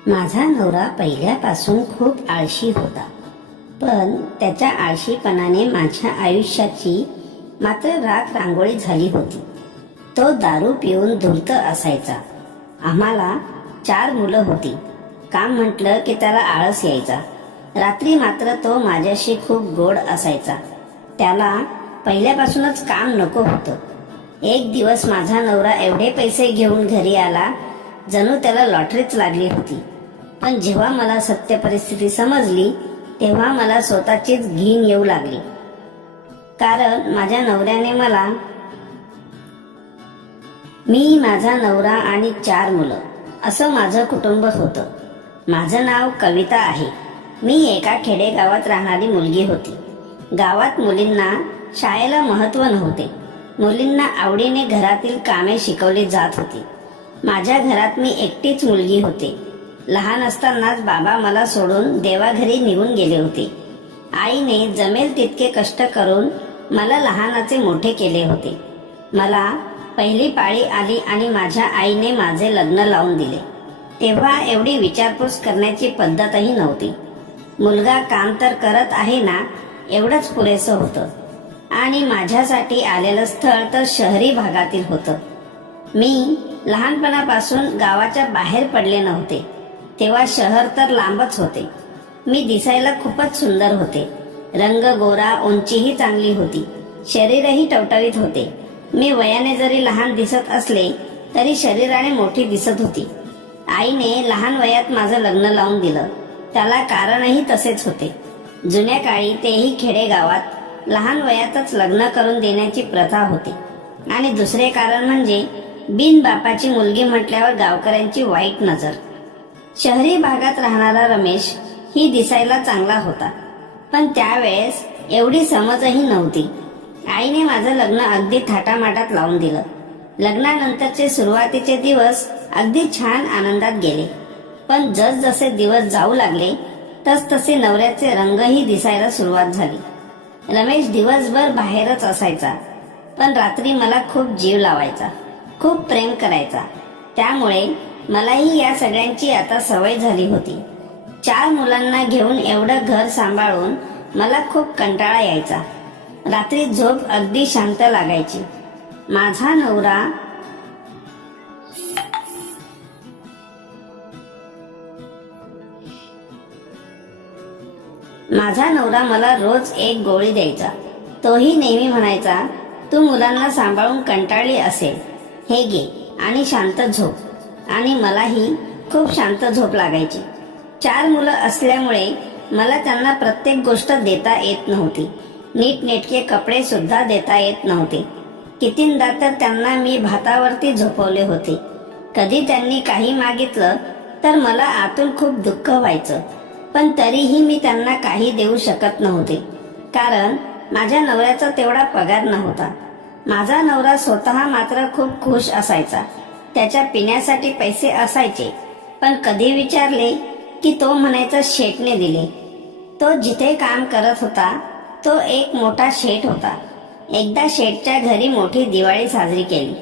माझा नवरा पहिल्यापासून खूप आळशी होता, पण त्याच्या आळशीपणाने माझ्या आयुष्याची मात्र राख रांगोळी झाली होती. तो दारू पिऊन धूर्त असायचा. आम्हाला 4 मुलं होती. काम म्हटलं की त्याला आळस यायचा. रात्री मात्र तो माझ्याशी खूप गोड असायचा. त्याला पहिल्यापासूनच काम नको होतं. एक दिवस माझा नवरा एवढे पैसे घेऊन घरी आला जणू त्याला लॉटरीच लागली होती. पण जेव्हा मला सत्य परिस्थिती समजली तेव्हा मला स्वतःचीच घीण येऊ लागली. कारण माझ्या नवऱ्याने मला, मी, माझा नवरा आणि 4 मुलं असं माझं कुटुंब होतं. माझं नाव कविता आहे. मी एका खेडेगावात राहणारी मुलगी होती. गावात मुलींना शाळेला महत्त्व नव्हते. मुलींना आवडीने घरातील कामे शिकवली जात होती. माझ्या घरात मी एकटीच मुलगी होते. लहान असतानाच बाबा मला सोडून देवाघरी निघून गेले होते. आईने जमेल तितके कष्ट करून मला लहानाचे मोठे केले होते. मला पहिली पाळी आली आणि माझ्या आईने माझे लग्न लावून दिले. तेव्हा एवढी विचारपूस करण्याची पद्धतही नव्हती. मुलगा काम तर करत आहे ना एवढंच पुरेसं होतं. आणि माझ्यासाठी आलेलं स्थळ तर शहरी भागातील होतं. मी लहानपणापासून गावाच्या बाहेर पडले नव्हते, तेव्हा शहर तर लांबच होते. मी दिसायला खूपच सुंदर होते. रंग गोरा, उंचीही चांगली होती, शरीरही टवटवीत होते. मी वयाने जरी लहान दिसत असले तरी शरीराने मोठी दिसत होती. आईने लहान वयात माझं लग्न लावून दिलं. त्याला कारणही तसेच होते. जुन्या काळी तेही खेडेगावात लहान वयातच लग्न करून देण्याची प्रथा होती. आणि दुसरे कारण म्हणजे बिन बापाची मुलगी म्हटल्यावर गावकऱ्यांची वाईट नजर. शहरी भागात राहणारा रमेश ही दिसायला चांगला होता, पण त्यावेळेस एवढी समजही नव्हती. आईने माझं लग्न अगदी थाटामाटात लावून दिलं. लग्नानंतरचे सुरुवातीचे दिवस अगदी छान आनंदात गेले. पण जसजसे दिवस जाऊ लागले तसतसे नवऱ्याचे रंगही दिसायला सुरुवात झाली. रमेश दिवसभर बाहेरच असायचा, पण रात्री मला खूप जीव लावायचा, खूप प्रेम करायचा. त्यामुळे मलाही या सगळ्यांची आता सवय झाली होती. 4 मुलांना घेऊन एवढं घर सांभाळून मला खूप कंटाळा यायचा. रात्री झोप अगदी शांत लागायची. माझा नवरा मला रोज एक गोळी द्यायचा. तोही नेहमी म्हणायचा, तू मुलांना सांभाळून कंटाळली असेल, हे घे आणि शांत झोप. आणि मलाही खूप शांत झोप लागायची. 4 मुलं असल्यामुळे मला त्यांना प्रत्येक गोष्ट देता येत नव्हती. नीटनेटके कपडे सुद्धा देता येत नव्हते. कितींदा तर त्यांना मी भातावरती झोपवले होते. कधी त्यांनी काही मागितलं तर मला आतून खूप दुःख व्हायचं, पण तरीही मी त्यांना काही देऊ शकत नव्हते. कारण माझ्या नवऱ्याचा तेवढा पगार नव्हता. माझा नवरा स्वतः मात्र खूप खुश असायचा. त्याच्या पिण्यासाठी पैसे असायचे, पण कधी विचारले की तो म्हणायचा शेठने दिले. तो जिथे काम करत होता तो एक मोठा शेठ होता. एकदा शेठच्या घरी मोठी दिवाळी साजरी केली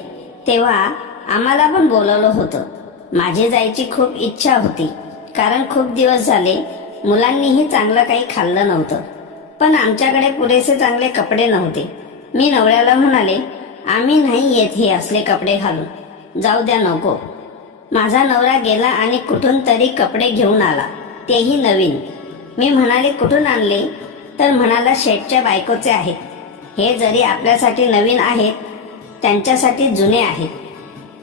तेव्हा आम्हाला पण बोलवलं होतं. माझी जायची खूप इच्छा होती, कारण खूप दिवस झाले मुलांनीही चांगलं काही खाल्लं नव्हतं. पण आमच्याकडे पुरेसे चांगले कपडे नव्हते. मी नवऱ्याला म्हणाले, आम्ही नाही येत हे असले कपडे घालून, जाऊ द्या नको. माझा नवरा गेला आणि कुठून तरी कपडे घेऊन आला, तेही नवीन. मी म्हणाले, कुठून आणले? तर म्हणाला, शेठच्या बायकोचे आहेत. हे जरी आपल्यासाठी नवीन आहेत त्यांच्यासाठी जुने आहेत.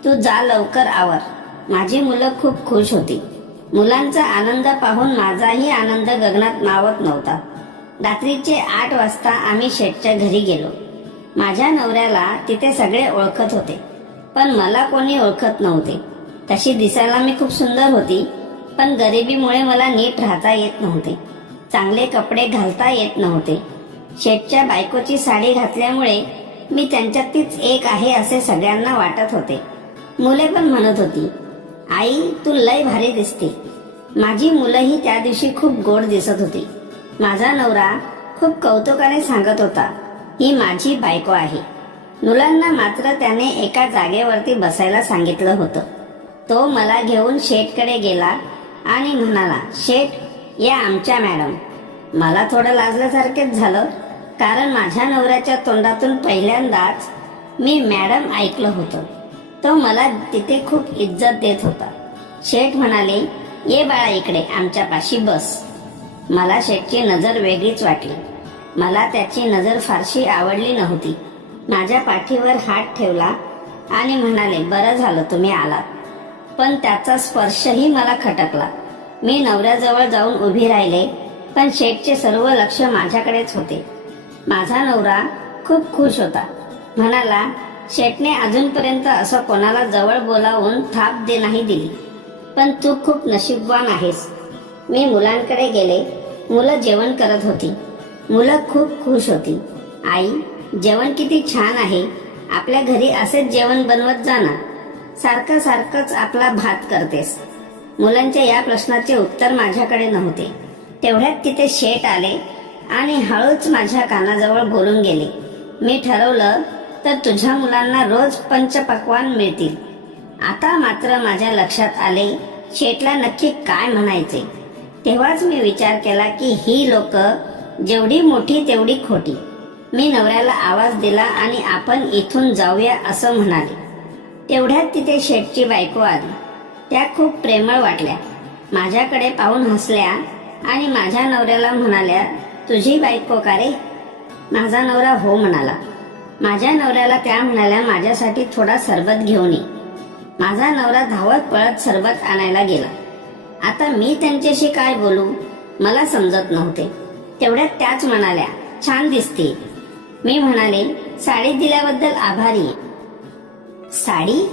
तू जा लवकर आवर. माझी मुलं खूप खुश होती. मुलांचा आनंद पाहून माझाही आनंद गगनात मावत नव्हता. रात्रीचे 8 वाजता आम्ही शेठच्या घरी गेलो. माझ्या नवऱ्याला तिथे सगळे ओळखत होते, पण मला कोणी ओळखत नव्हते. तशी दिसायला मी खूप सुंदर होती, पण गरिबीमुळे मला नीट राहता येत नव्हते. चांगले कपडे घालता येत नव्हते. शेठच्या बायकोची साडी घातल्यामुळे मी त्यांच्यातीच एक आहे असे सगळ्यांना वाटत होते. मुले पण म्हणत होती, आई तू लय भारी दिसते. माझी मुलंही त्या दिवशी खूप गोड दिसत होती. माझा नवरा खूप कौतुकाने सांगत होता, ही माझी बायको आहे. मुलांना मात्र त्याने एका जागेवरती बसायला सांगितलं होतं. तो मला घेऊन शेठकडे गेला आणि म्हणाला, शेठ, या आमच्या मॅडम. मला थोडं लाजल्यासारखेच झालं, कारण माझ्या नवऱ्याच्या तोंडातून पहिल्यांदाच मी मॅडम ऐकलं होतं. तो मला तिथे खूप इज्जत देत होता. शेठ म्हणाले, ये बाळा इकडे, आमच्यापाशी बस. मला शेठची नजर वेगळीच वाटली. मला त्याची नजर फारशी आवडली नव्हती. माझ्या पाठीवर हात ठेवला आणि म्हणाले, बरं झालं तुम्ही आलात. पण त्याचा स्पर्शही मला खटकला. मी नवऱ्याजवळ जाऊन उभी राहिले, पण शेठचे सर्व लक्ष माझ्याकडेच होते. माझा नवरा खूप खुश होता. म्हणाला, शेठने अजूनपर्यंत असं कोणाला जवळ बोलावून थाप नाही दिली, पण तू खूप नशीबवान आहेस. मी मुलांकडे गेले. मुलं जेवण करत होती. मुलं खूप खुश होती. आई, जेवण किती छान आहे. आपल्या घरी असेच जेवण बनवत जा ना. सारखं सारखंच आपला भात करतेस. मुलांच्या या प्रश्नाचे उत्तर माझ्याकडे नव्हते. तेवढ्यात तिथे शेठ आले आणि हळूच माझ्या कानाजवळ बोलून गेले, मी ठरवलं तर तुझ्या मुलांना रोज पंचपक्वान्न मिळतील. आता मात्र माझ्या लक्षात आले शेठला नक्की काय म्हणायचे. तेव्हाच मी विचार केला की ही लोक जेवढी मोठी तेवढी खोटी. मी नवऱ्याला आवाज दिला आणि आपण इथून जाऊया असं म्हणाले. तेवढ्यात तिथे शेठची बायको आली. त्या खूप प्रेमळ वाटल्या. माझ्याकडे पाहून हसल्या आणि माझ्या नवऱ्याला म्हणाल्या, तुझी बायको का रे? माझा नवरा हो म्हणाला. माझ्या नवऱ्याला त्या म्हणाल्या, माझ्यासाठी थोडा सरबत घेऊन ये. माझा नवरा धावत पळत सरबत आणायला गेला. आता मी त्यांच्याशी काय बोलू मला समजत नव्हते. तेवढ्यात त्याच म्हणाल्या, छान दिसते. मी म्हणाले, साडी दिल्याबद्दल आभारी आहे. साडी?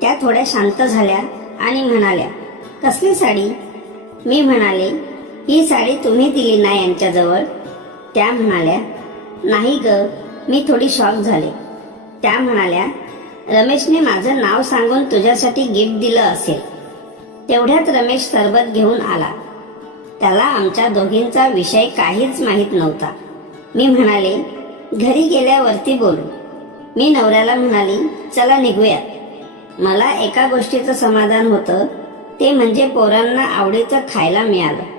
त्या थोड्या शांत झाल्या आणि म्हणाल्या, कसली साडी? मी म्हणाले, ही साडी तुम्ही दिली ना यांच्याजवळ? त्या म्हणाल्या, नाही ग. मी थोडी शॉक झाले. त्या म्हणाल्या, रमेशने माझं नाव सांगून तुझ्यासाठी गिफ्ट दिलं असेल. तेवढ्यात रमेश सरबत घेऊन आला. त्याला आमच्या दोघींचा विषय काहीच माहीत नव्हता. मी म्हणाले, घरी गेल्यावरती बोलू. मी नवऱ्याला म्हणाली, चला निघूयात. मला एका गोष्टीचं समाधान होतं, ते म्हणजे पोरांना आवडीचं खायला मिळालं.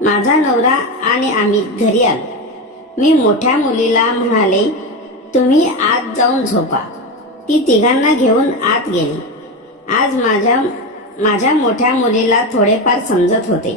माझा नवरा आणि आम्ही घरी आलो. मी मोठ्या मुलीला म्हणाले, तुम्ही आत जाऊन झोपा. ती तिघांना घेऊन आत गेली. आज माझ्या मोठ्या मुलीला थोडेफार समजत होते.